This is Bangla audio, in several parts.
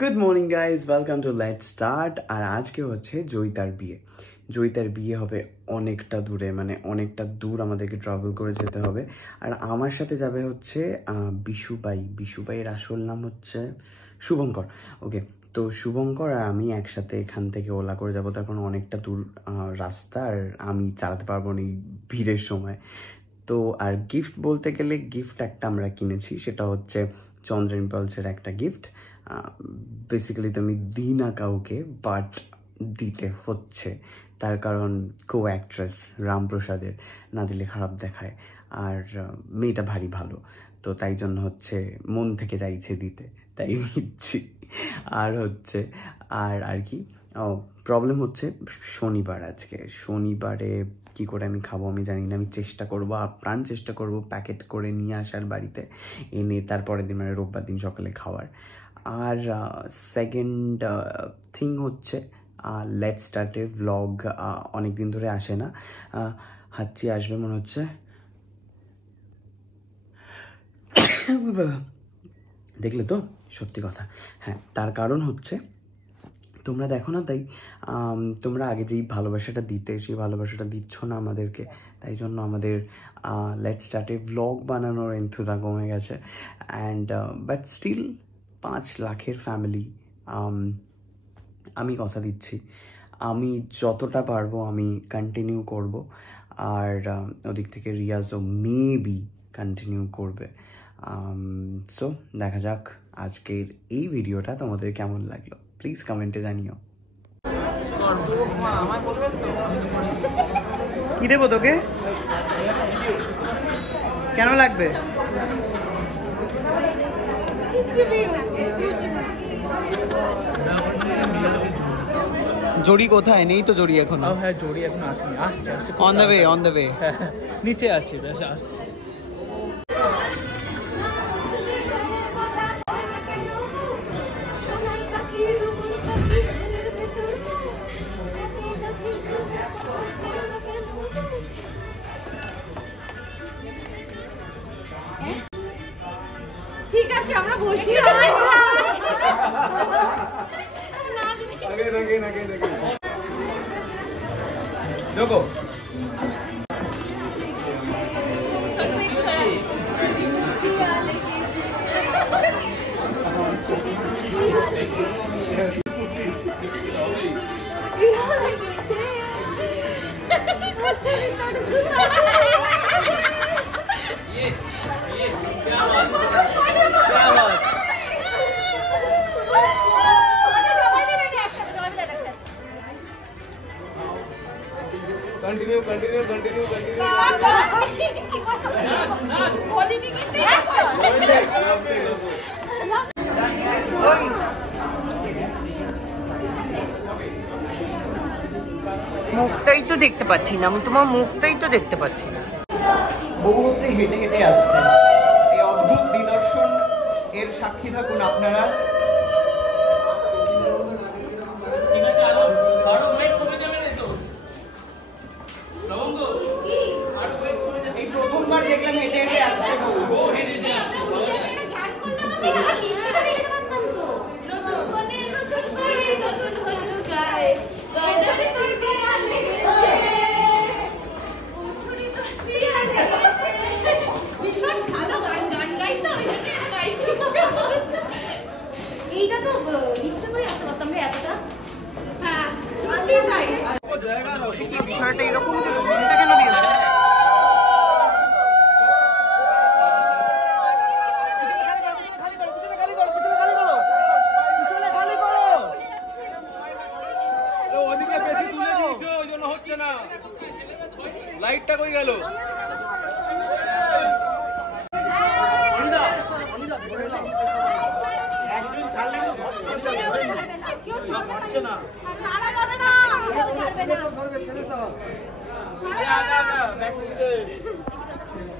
Good morning guys, welcome to let's start. আর আজকে হচ্ছে জয়িতার বিয়ে। জয়িতার বিয়ে হবে অনেকটা দূরে, মানে অনেকটা দূর আমাদেরকে ট্রাভেল করে যেতে হবে। আর আমার সাথে যাবে হচ্ছে বিশুবাইয়ের আসল নাম হচ্ছে শুভঙ্কর। ওকে, তো শুভঙ্কর আর আমি একসাথে এখান থেকে ওলা করে যাবো। তখন অনেকটা দূর রাস্তা, আর আমি চালাতে পারবো না এই ভিড়ের সময়। তো আর গিফট বলতে গেলে গিফট একটা আমরা কিনেছি, সেটা হচ্ছে চন্দ্র ইম্পালসের একটা গিফট। বেসিক্যালি তো আমি দিই না কাউকে, বাট দিতে হচ্ছে, তার কারণ কো অ্যাক্ট্রেস রামপ্রসাদের, না দিলে খারাপ দেখায়। আর মেয়েটা ভারী ভালো, তো তাই জন্য হচ্ছে মন থেকে চাইছে দিতে, তাই দিচ্ছি। আর হচ্ছে আর কি প্রবলেম হচ্ছে শনিবার, আজকে শনিবারে কি করে আমি খাবো আমি জানি না। আমি চেষ্টা করবো, প্রাণ চেষ্টা করবো প্যাকেট করে নিয়ে আসার, বাড়িতে এনে তারপরের দিন মানে রোববার দিন সকালে খাওয়ার। আর সেকেন্ড থিং হচ্ছে লেটস স্টার্টের ভ্লগ অনেক দিন ধরে আসে না। হাঁচি আসবে মনে হচ্ছে, দেখলে তো সত্যি কথা। হ্যাঁ, তার কারণ হচ্ছে তোমরা দেখো না, তাই তোমরা আগে যেই ভালোবাসাটা দিতে, সেই ভালোবাসাটা দিচ্ছ না আমাদেরকে। তাই জন্য আমাদের লেটস স্টার্টে ভ্লগ বানানোর এন্থুটা কমে গেছে। অ্যান্ড বাট স্টিল 5 লাখের ফ্যামিলি, আমি কথা দিচ্ছি আমি যতটা পারবো আমি কন্টিনিউ করব। আর ওদিক থেকে রিয়াজও মেবি কন্টিনিউ করবে। সো দেখা যাক আজকের এই ভিডিওটা তোমাদের কেমন লাগলো, প্লিজ কমেন্টে জানিও। কি দেবো তোকে, কেন লাগবে? জড়ি কোথায়? নেই তো জড়ি এখন। হ্যাঁ, জড়ি এখন আসেনি, আসছে অন দ্য ওয়ে নিচে আছে, বেশ আসছে। ঠিক আছে, আমরা বসি। দেখো कंटिन्यू মুখটাই তো দেখতে পাচ্ছি না, আমি তোমার মুখটাই তো দেখতে পাচ্ছি না। বহু হচ্ছে হেঁটে হেঁটে আসছে, এই অদ্ভুত নিদর্শন এর সাক্ষী থাকুন আপনারা। এই প্রথমবার দেখলাম হেঁটে হেঁটে আসছে। এইটা তো লিখতে পারি, আসতে পারতাম রে এতটা। হ্যাঁ সত্যি তাই। কি বিষয়টা এরকম যে ঘুমটা কেন দিয়েছে? লাইটটা কই গেল? একজন ছাড়লে তো কেউ ছাড়বে না, ছাড়া যাবে না, কেউ ছাড়বে না।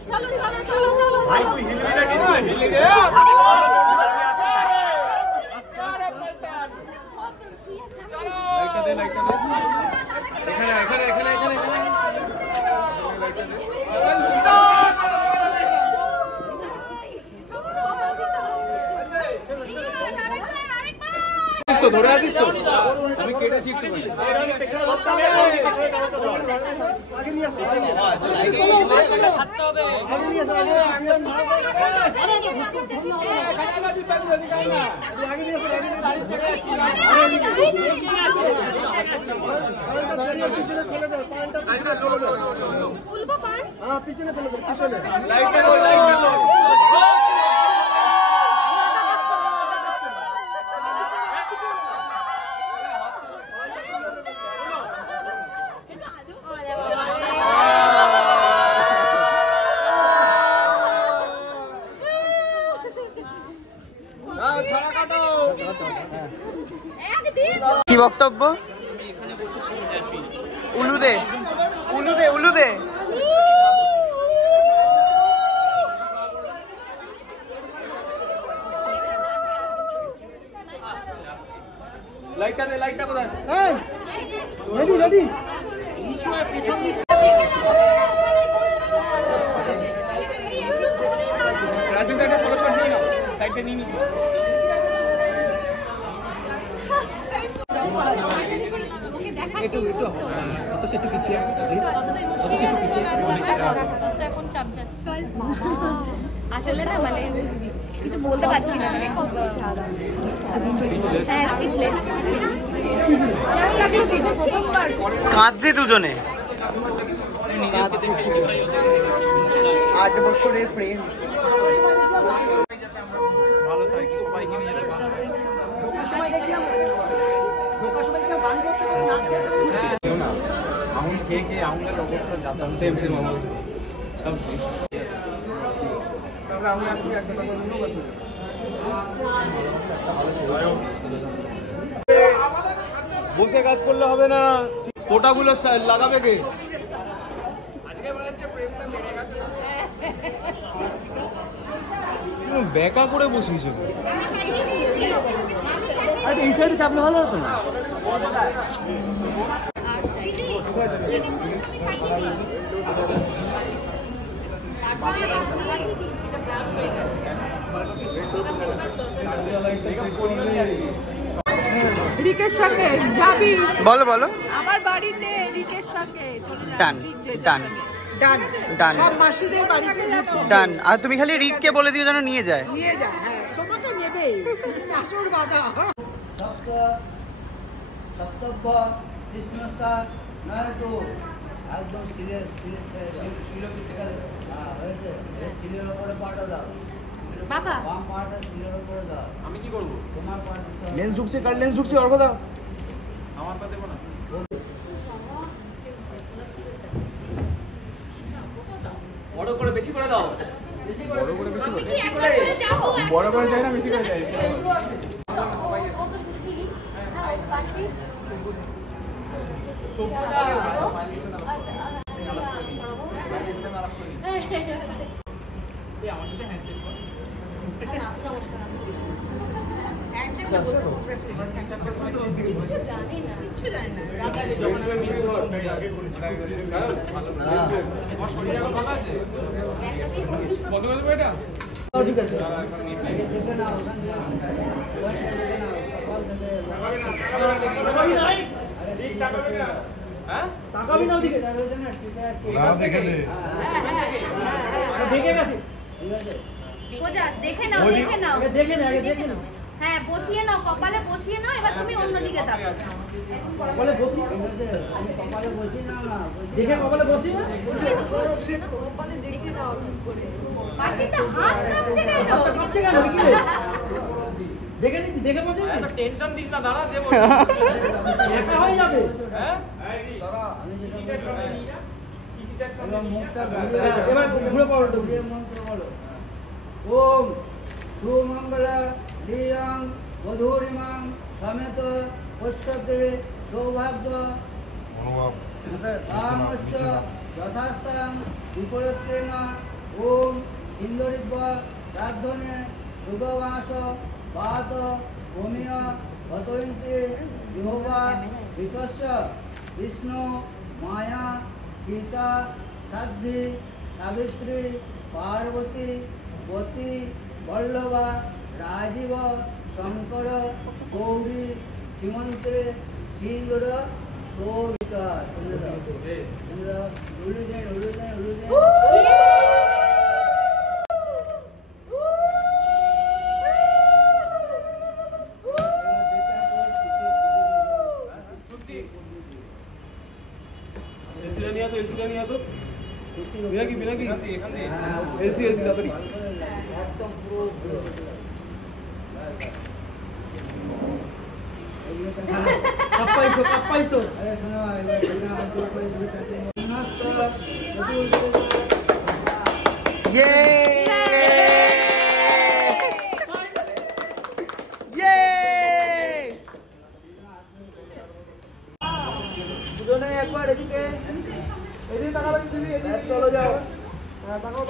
চলো চলো চলো চলো ভাই তুই হিলবি না কিন্তু হিলি দে চলো লাইটটা দে এখানে লাইটটা দে তো ধরে আছিস তো আমি কেটেছি একটু ছাড়তে হবে পিছনে ফেলে কি বক্তব্য? উলুদে উলুদে উলুদে লাইটটা দে লাইটটা কোথায় রেডি রেডি রাজেন্দ্র একটা ফটো শট নিয়ে নাও সাইডটা নিয়ে নিচ্ছি একটু পিছিয়ে এখন চাপ যাচ্ছে আসলে না মানে কিছু বলতে পারছি না মানে হ্যাঁ স্পিচলেস কেমন লাগলো সেটা প্রথমবার কাঁদছে দুজনে 8 বছরের প্রেম ভালো থাকে সবাইকে নিয়ে যেতে পারো আঙুল খেয়ে আঙুলের অবস্থা যাতাম সেম আমি এখন একটা কথা বলবো বসে কাজ করলে হবে না কোটাগুলো লাগাবে কে বেকা করে বসিয়েছে এই সাইডে চাপলে ভালো হতো না রিকের সঙ্গে যাবি? বলো বলো। আমার বাড়িতে রিকের সঙ্গে চলে যাবি। ডান ডান ডান ডান সব মাসিদের বাড়িতে যাবো। ডান। আর তুমি খালি রিককে বলে দিও যেন নিয়ে যায়। নিয়ে যা, হ্যাঁ তোমাকে নেবেই আসর বাধা। সপ্তব্য কৃষ্ণস্কার নয় তো একদম সিরিয়াস হয়েছে সিলের ওপরে পাটা দাও বাবা বাম পাটা সিলের ওপরে দাও আমি কি করবো তোমার পাটা লেন্স ঢুকছে কার লেন্স ঢুকছে অর্ঘ দাও আমার পা দেবো না বড় করে বেশি করে দাও বড় করে বেশি করে বড় করে যাই না বেশি করে যাই ঠিক আছে দেখে নাও তাকাবি না ওদিকে দেখে দে দেখে গেছে ঠিক আছে সোজা দেখে নাও দেখে নাও দেখে নে আগে দেখে নাও হ্যাঁ বসিয়ে নাও কপালে বসিয়ে নাও এবার তুমি অন্যদিকে তাকাও কপালে বসি ঠিক আছে আমি কপালে বসি না না দেখে কপালে বসি না কপালে দেখে নাও করে পাটিতে হাত কাঁপছে কেন কাঁপছে কেন কি রে দেখে নিচ্ছি দেখে বসে টেনশন দিস না দাঁড়া দেবো একা হয়ে যাবে হ্যাঁ দাঁড়া টিকিটের সঙ্গে নিয়ে যা টিকিটের সঙ্গে এবার মুখটা এবার ঘুরে পড়ো ঘুরিয়ে মন্ত্র বলো ওম সুমঙ্গল ধীরং বধূরিমাং সমেত পশ্যতে সৌভাগ্য রামস্য যথাস্থান বিপরীতেন ওম ইন্দরিব্য রাধনে সুগবাস বাত ভূমিয় গতয়ন্তি ইহোবা বিতস্য বিষ্ণু মায়া সীতা সাধ্বী সাবিত্রী পার্বতী বতী বল্লভা রাজীব শঙ্কর গৌরী সীমন্তে শির শোভিতা শুনে দাও উড়ে যায় উড়ে যায় উড়ে যায় একদম পুরো কাপ্পাইছো আরে শোনো এবার দূর করে দিতে নমস্ত ইয়ে ইয়ে দুজনে একবার এদিকে তাকাবে তুমি এদিকে চলে যাও তাকাও